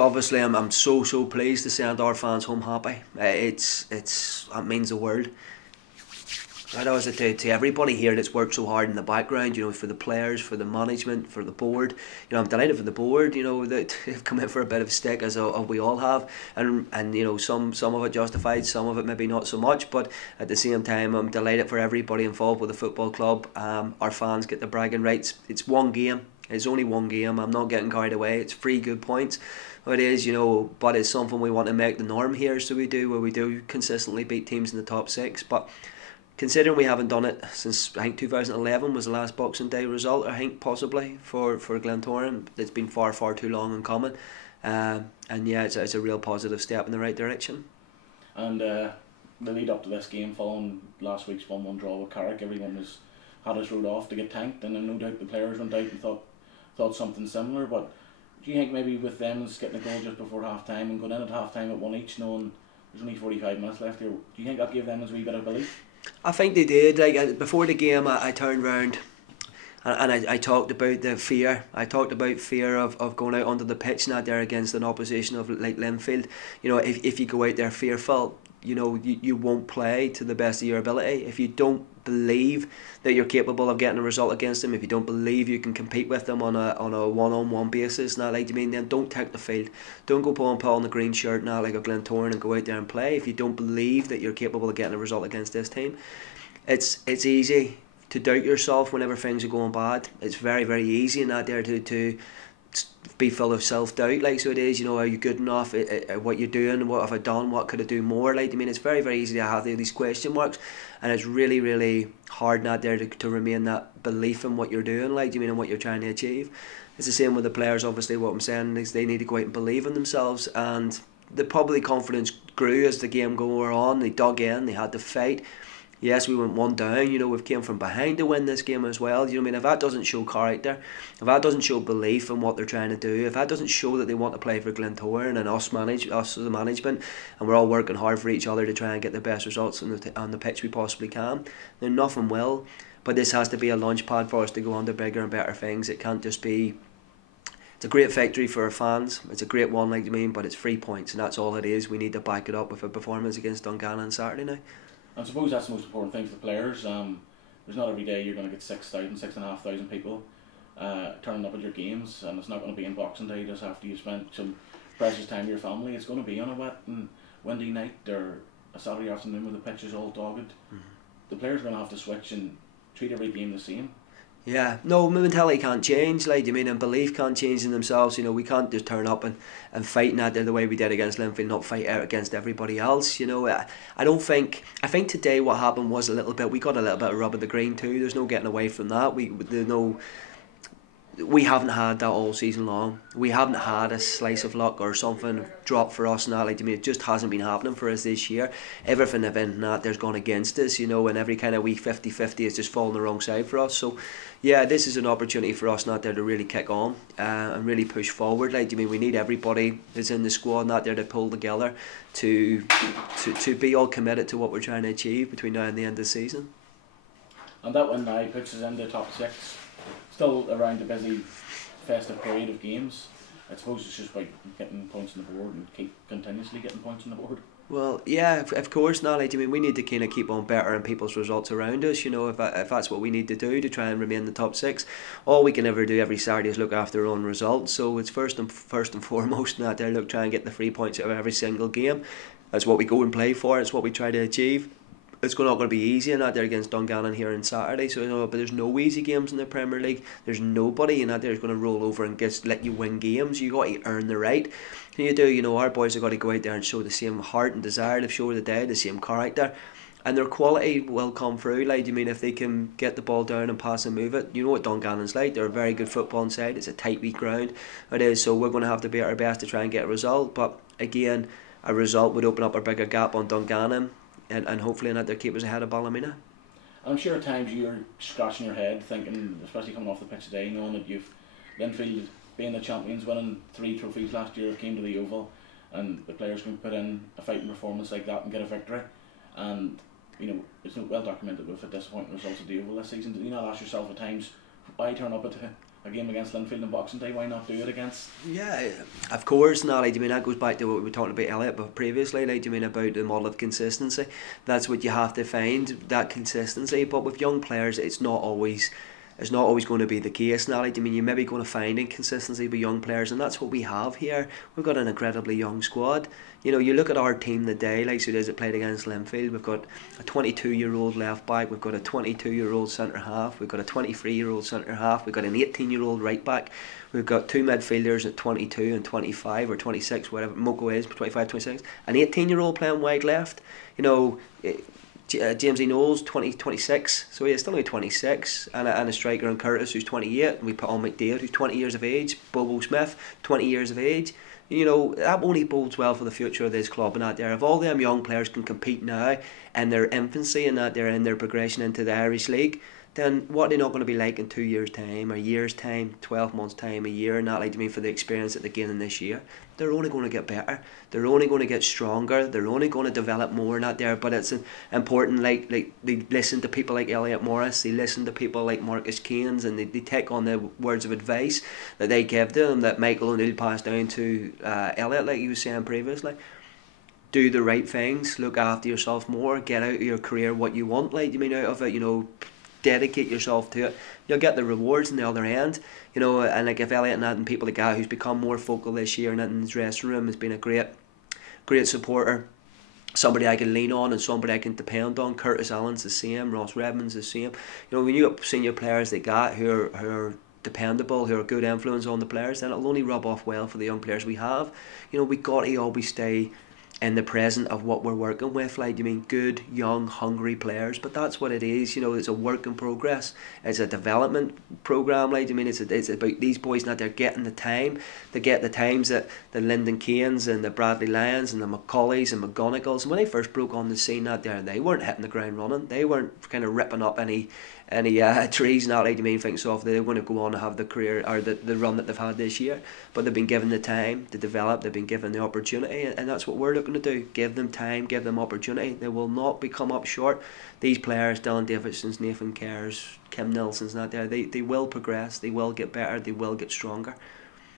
obviously I'm so pleased to send our fans home happy. It means the world. I know to everybody here that's worked so hard in the background, for the players, for the management, for the board. I'm delighted for the board, that have come in for a bit of stick as we all have, and some of it justified, some of it maybe not so much, but at the same time I'm delighted for everybody involved with the football club. Our fans get the bragging rights. It's one game. It's only one game. I'm not getting carried away. It's 3 good points. It is, but it's something we want to make the norm here, so we do, where we do consistently beat teams in the top 6. But considering we haven't done it since, I think 2011 was the last Boxing Day result, I think possibly for Glentoran. It's been far too long in coming, and yeah, it's a real positive step in the right direction. And the lead up to this game, following last week's 1-1 draw with Carrick, everyone had us ruled off to get tanked, and no doubt the players went out and thought something similar. But do you think maybe with them getting a goal just before half time and going in at half time at 1 each, knowing there's only 45 minutes left here, do you think that gave them a wee bit of belief? I think they did. Like before the game, I turned round and I talked about the fear. I talked about fear of going out onto the pitch and out there against an opposition of like Linfield. If you go out there fearful, you won't play to the best of your ability. If you don't believe that you're capable of getting a result against them, if you don't believe you can compete with them on a one-on-one basis, then don't take the field. Don't go pulling on the green shirt now like a Glentoran and go out there and play. If you don't believe that you're capable of getting a result against this team, it's easy to doubt yourself whenever things are going bad. It's very easy in that there to be full of self-doubt, so it is, are you good enough at what you're doing, what have I done, what could I do more, it's very easy to have these question marks, and it's really hard not there to remain that belief in what you're doing, and what you're trying to achieve. It's the same with the players. Obviously what I'm saying is they need to go out and believe in themselves, and probably confidence grew as the game wore on. They dug in, they had to fight. Yes, we went 1 down, we've came from behind to win this game as well. If that doesn't show character, if that doesn't show belief in what they're trying to do, if that doesn't show that they want to play for Glentoran and us as the management, and we're all working hard for each other to try and get the best results on the pitch we possibly can, then nothing will. But this has to be a launch pad for us to go on to bigger and better things. It can't just be... It's a great victory for our fans. It's a great one, but it's 3 points, and that's all it is. We need to back it up with a performance against Dungannon on Saturday now. I suppose that's the most important thing for the players. There's not every day you're going to get 6,500 people turning up at your games, and it's not going to be in Boxing Day just after you spent some precious time with your family. It's going to be on a wet and windy night or a Saturday afternoon where the pitch is all dogged. The players are going to have to switch and treat every game the same. Yeah, no, mentality can't change, and belief can't change in themselves. We can't just turn up and fight that the way we did against Linfield, not fight out against everybody else. I think today what happened was we got a little bit of rub of the green too. There's no getting away from that. We haven't had that all season long. We haven't had a slice of luck or something drop for us now. It just hasn't been happening for us this year. Everything event that there's gone against us, and every kind of wee 50-50 has just fallen the wrong side for us. So yeah, this is an opportunity for us not there to really kick on and really push forward. We need everybody that's in the squad not there to pull together to be all committed to what we're trying to achieve between now and the end of the season. And that one now puts us in the top 6. Still around the busy festive period of games. I suppose it's just about getting points on the board and keep continuously getting points on the board. Well, yeah, of course not. We need to kind of keep on bettering people's results around us. If that's what we need to do to try and remain in the top 6. All we can ever do every Saturday is look after our own results. So it's first and foremost not there. Try and get the 3 points out of every single game. That's what we go and play for. It's what we try to achieve. It's not going to be easy in that there against Dungannon here on Saturday. So but there's no easy games in the Premier League. There's nobody in that there is going to roll over and just let you win games. You got to earn the right. And you do. Our boys have got to go out there and show the same heart and desire. They've showed the same character, and their quality will come through. If they can get the ball down and pass and move it. You know what Dungannon's like. They're a very good football inside. It's a tight wee ground. It is. So we're going to have to be at our best to try and get a result. But again, a result would open up a bigger gap on Dungannon. And hopefully not their keepers ahead of Ballymena. I'm sure at times you're scratching your head thinking, especially coming off the pitch today, knowing that you've Linfield being the champions, winning 3 trophies last year, came to the Oval, and the players can put in a fighting performance like that and get a victory. And it's not well documented with a disappointing result at the Oval this season. Do you not ask yourself at times, why turn up at a game against Linfield on Boxing Day, why not do it against? Yeah, of course. Now, like, I mean, that goes back to what we were talking about Elliot, but previously, like, I mean, about the model of consistency. That's what you have to find, that consistency. But with young players, it's not always going to be the case now. Like, I mean, you're maybe going to find inconsistency with young players, and that's what we have here. We've got an incredibly young squad. You know, you look at our team today, like so it is that played against Linfield. We've got a 22-year-old left back, we've got a 22-year-old centre half, we've got a 23-year-old centre half, we've got an 18-year-old right back, we've got two midfielders at 22 and 25 or 26, whatever Moko is, 25, 26, an 18-year-old playing wide left. You know, James E. Knowles, 26, so he's still only 26, and a striker in Curtis who's 28, and we put on McDaid who's 20 years of age, Bobo Smith, 20 years of age. You know, that only bodes well for the future of this club and that there. If all them young players can compete now in their infancy and that they're in their progression into the Irish League, then what are they not going to be like in 2 years' time, or a year's time, 12 months' time, a year, and that, like, to me, for the experience that they're gaining this year? They're only going to get better. They're only going to get stronger. They're only going to develop more and that there. But it's important, like they listen to people like Elliot Morris, they listen to people like Marcus Keynes, and they take on the words of advice that they give to them, that Michael O'Neill passed down to Elliot, like he was saying previously. Do the right things, look after yourself more, get out of your career what you want, like, you mean, out of it, you know, dedicate yourself to it. You'll get the rewards on the other end, you know. And like, if Elliot and people like that, who's become more vocal this year and in his dressing room, has been a great supporter, somebody I can lean on and somebody I can depend on. Curtis Allen's the same, Ross Redmond's the same. You know, when you got senior players like that who are dependable, who are good influence on the players, then it'll only rub off well for the young players we have. You know, we got to always stay in the present of what we're working with, like, you mean, good, young, hungry players. But that's what it is, you know. It's a work in progress. It's a development program, like, I mean, it's about these boys now. They're getting the time. They get the times that the Lyndon Keynes and the Bradley Lyons and the McCaulays and McGonagalls, and when they first broke on the scene out there, they weren't hitting the ground running. They weren't kind of ripping up any trees, not like, you mean, think so. They're going to go on to have the career or the run that they've had this year, but they've been given the time to develop. They've been given the opportunity, and that's what we're looking to do. Give them time, give them opportunity. They will not come up short. These players, Dylan Davidson's, Nathan Kerr's, Kim Nilsson's, not there. They will progress. They will get better. They will get stronger.